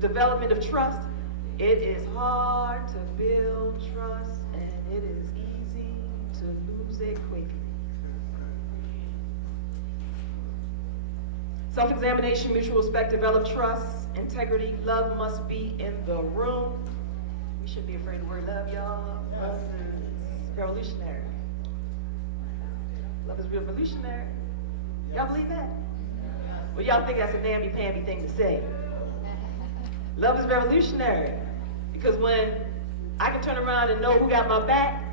The development of trust. It is hard to build trust, and it is easy to lose it quickly. Self-examination, mutual respect, develop trust, integrity, love must be in the room. We shouldn't be afraid of the word love, y'all. Love is revolutionary. Love is revolutionary. Y'all believe that? Well, y'all think that's a namby-pamby thing to say. Love is revolutionary. Because when I can turn around and know who got my back,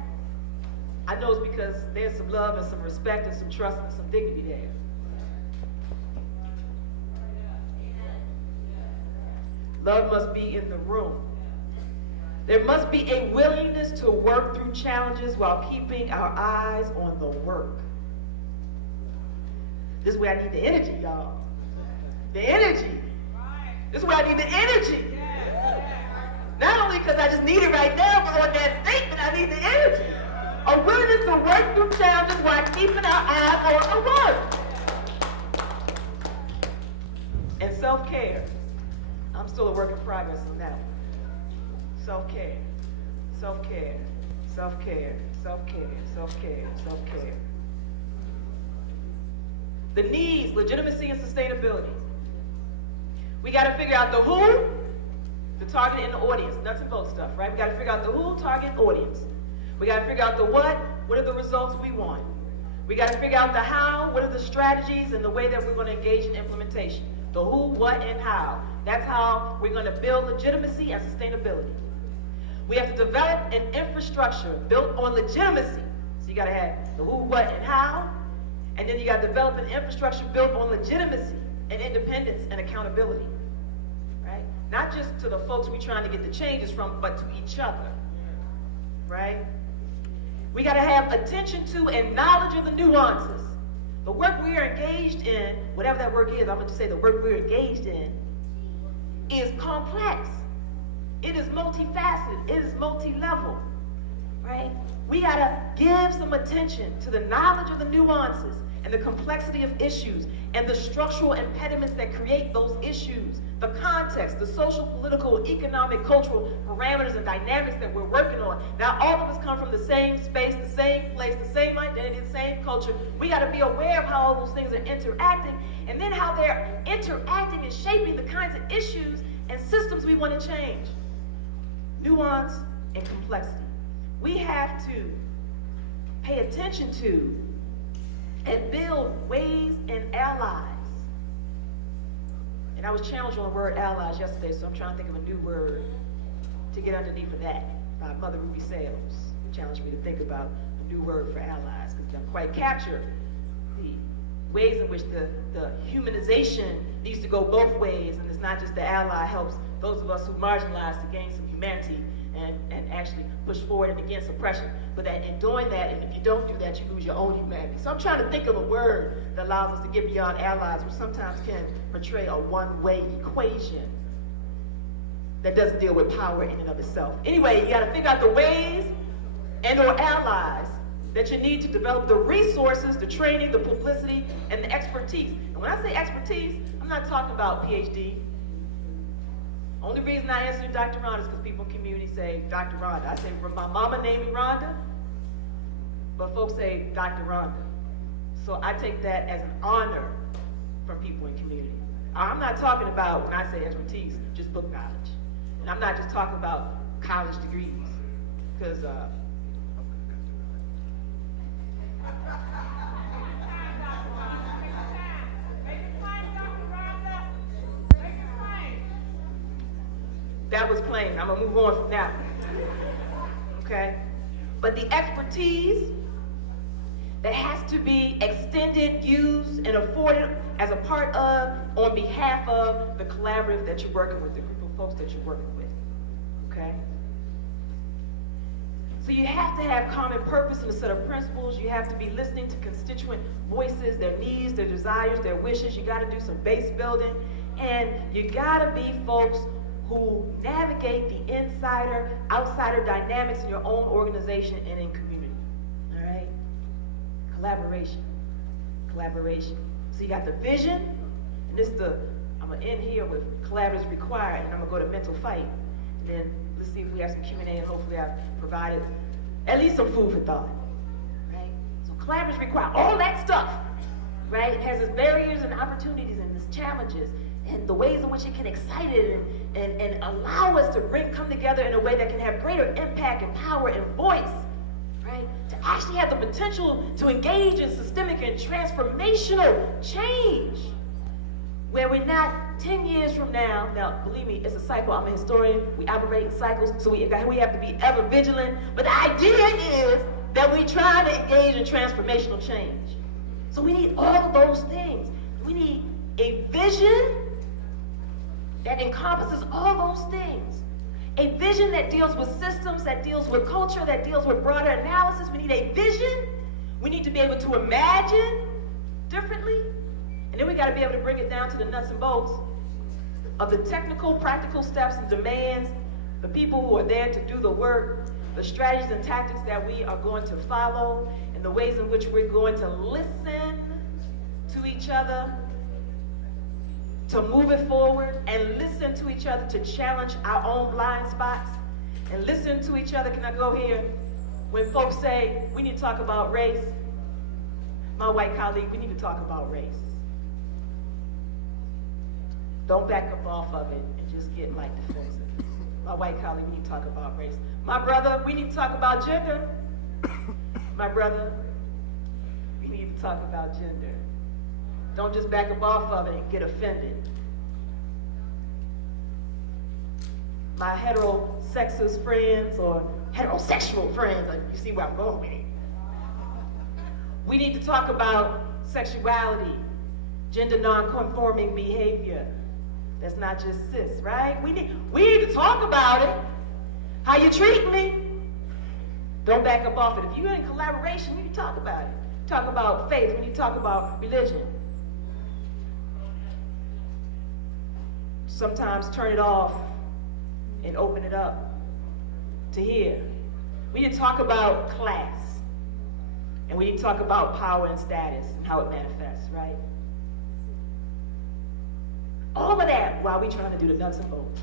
I know it's because there's some love and some respect and some trust and some dignity there. Love must be in the room. There must be a willingness to work through challenges while keeping our eyes on the work. This is where I need the energy, y'all. The energy. This is where I need the energy. Not only because I just need it right now, but on that statement, I need the energy. A willingness to work through challenges while keeping our eyes on the work. And self-care. I'm still a work in progress on that one. Self-care, self-care, self-care, self-care, self-care, self-care. The needs, legitimacy, and sustainability. We got to figure out the who, the target, and the audience. Nuts and bolts stuff, right? We got to figure out the who, target, and audience. We got to figure out the what are the results we want. We got to figure out the how, what are the strategies and the way that we're going to engage in implementation. The who, what, and how. That's how we're going to build legitimacy and sustainability. We have to develop an infrastructure built on legitimacy. So you got to have the who, what, and how. And then you got to develop an infrastructure built on legitimacy and independence and accountability. Right? Not just to the folks we're trying to get the changes from, but to each other. Right? We got to have attention to and knowledge of the nuances. The work we are engaged in, whatever that work is, I'm going to say the work we're engaged in, is complex. It is multifaceted. It is multi-level, right? We got to give some attention to the knowledge of the nuances and the complexity of issues and the structural impediments that create those issues, the context, the social, political, economic, cultural parameters and dynamics that we're working on. Now, all of us come from the same space, the same place, the same identity, the same culture. We got to be aware of how all those things are interacting and then how they're interacting and shaping the kinds of issues and systems we want to change. Nuance and complexity. We have to pay attention to and build ways and allies. And I was challenged on the word allies yesterday, so I'm trying to think of a new word to get underneath of that by Mother Ruby Sales, who challenged me to think about a new word for allies, because I don't quite capture the ways in which the humanization needs to go both ways, and it's not just the ally helps those of us who marginalize to gain some humanity and actually push forward and against oppression, but that in doing that, and if you don't do that, you lose your own humanity. So I'm trying to think of a word that allows us to get beyond allies, which sometimes can portray a one-way equation that doesn't deal with power in and of itself. Anyway, you gotta figure out the ways and or allies that you need to develop the resources, the training, the publicity, and the expertise. And when I say expertise, I'm not talking about PhD. Only reason I answer Dr. Rhonda is because people in the community say Dr. Rhonda. I say, my mama named me Rhonda, but folks say Dr. Rhonda. So I take that as an honor from people in community. I'm not talking about, when I say expertise, just book knowledge. And I'm not just talking about college degrees, because that was plain. I'm going to move on from that one. Okay? But the expertise that has to be extended, used, and afforded as a part of, on behalf of, the collaborative that you're working with, the group of folks that you're working with. Okay? So you have to have common purpose and a set of principles. You have to be listening to constituent voices, their needs, their desires, their wishes. You got to do some base building. And you got to be folks who navigate the insider-outsider dynamics in your own organization and in community. All right? Collaboration. Collaboration. So you got the vision, and this is I'm going to end here with collaboratives required, and I'm going to go to mental fight. And then let's see if we have some Q&A, and hopefully I've provided at least some food for thought. Right? So collaboratives require all that stuff. Right? It has its barriers and opportunities and its challenges and the ways in which it can excite it and allow us to come together in a way that can have greater impact and power and voice, right? To actually have the potential to engage in systemic and transformational change where we're not 10 years from now, believe me, it's a cycle. I'm a historian. We operate in cycles, so we have to be ever vigilant. But the idea is that we try to engage in transformational change. So we need all of those things. We need a vision that encompasses all those things. A vision that deals with systems, that deals with culture, that deals with broader analysis. We need a vision. We need to be able to imagine differently. And then we got to be able to bring it down to the nuts and bolts of the technical, practical steps and demands, the people who are there to do the work, the strategies and tactics that we are going to follow, and the ways in which we're going to listen to each other, to move it forward, and listen to each other to challenge our own blind spots, and listen to each other. Can I go here? When folks say, we need to talk about race, my white colleague, we need to talk about race. Don't back up off of it and just get like defensive. My white colleague, we need to talk about race. My brother, we need to talk about gender. My brother, we need to talk about gender. Don't just back up off of it and get offended. My heterosexist friends or heterosexual friends, you see where I'm going with it. We need to talk about sexuality, gender non-conforming behavior. That's not just cis, right? We need to talk about it. How you treat me? Don't back up off it. If you're in collaboration, we need to talk about it. Talk about faith. We need to talk about religion. Sometimes turn it off and open it up to hear. We need to talk about class. And we need to talk about power and status and how it manifests, right? All of that while we're trying to do the nuts and bolts.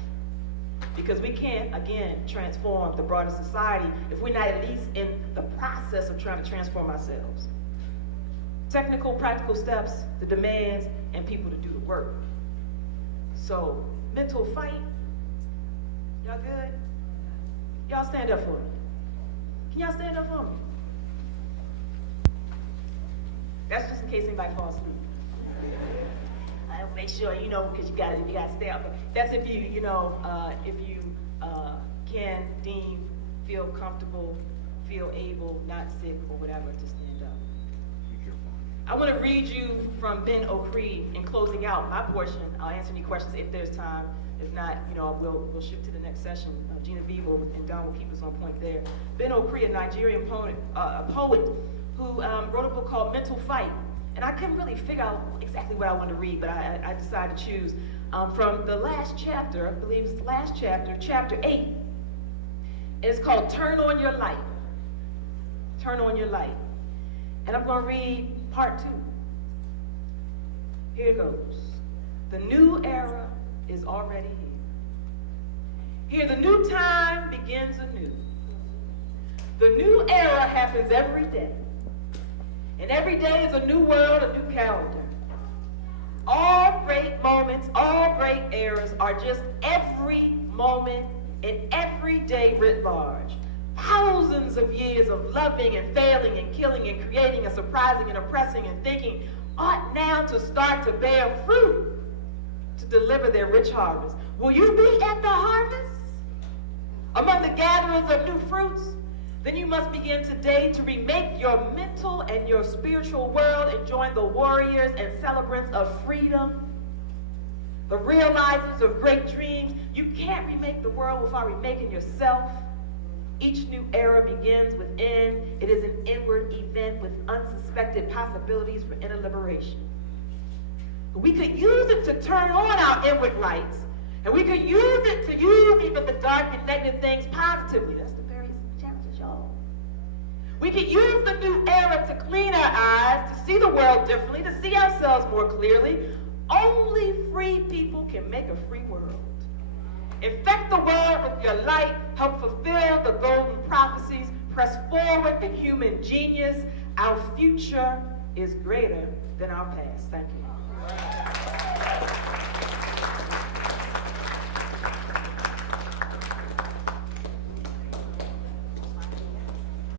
Because we can't, again, transform the broader society if we're not at least in the process of trying to transform ourselves. Technical, practical steps, the demands, and people to do the work. So, mental fight. Y'all good? Y'all stand up for me. Can y'all stand up for me? That's just in case anybody falls asleep. I'll make sure, because you got to stay up. That's if you can feel comfortable, feel able, not sick or whatever, to stand up. I want to read you from Ben O'Cree in closing out my portion. I'll answer any questions if there's time. If not, we'll shift to the next session. Genevieve and Don will keep us on point there. Ben O'Cree, a Nigerian poet who wrote a book called Mental Fight. And I couldn't really figure out exactly what I wanted to read, but I decided to choose from the last chapter, I believe it's the last chapter, chapter 8. It's called Turn On Your Light. Turn On Your Light. And I'm going to read part 2. Here it goes. The new era is already here. Here the new time begins anew. The new era happens every day. And every day is a new world, a new calendar. All great moments, all great eras are just every moment and every day writ large. Thousands of years of loving and failing and killing and creating and surprising and oppressing and thinking ought now to start to bear fruit to deliver their rich harvest. Will you be at the harvest? Among the gatherers of new fruits? Then you must begin today to remake your mental and your spiritual world and join the warriors and celebrants of freedom, the realizers of great dreams. You can't remake the world without remaking yourself. Each new era begins within. It is an inward event with unsuspected possibilities for inner liberation. We could use it to turn on our inward lights, and we could use it to use even the dark and negative things positively. That's the very challenges, y'all. We could use the new era to clean our eyes, to see the world differently, to see ourselves more clearly. Only free people can make a free world. Infect the world with your light. Help fulfill the golden prophecies. Press forward the human genius. Our future is greater than our past. Thank you.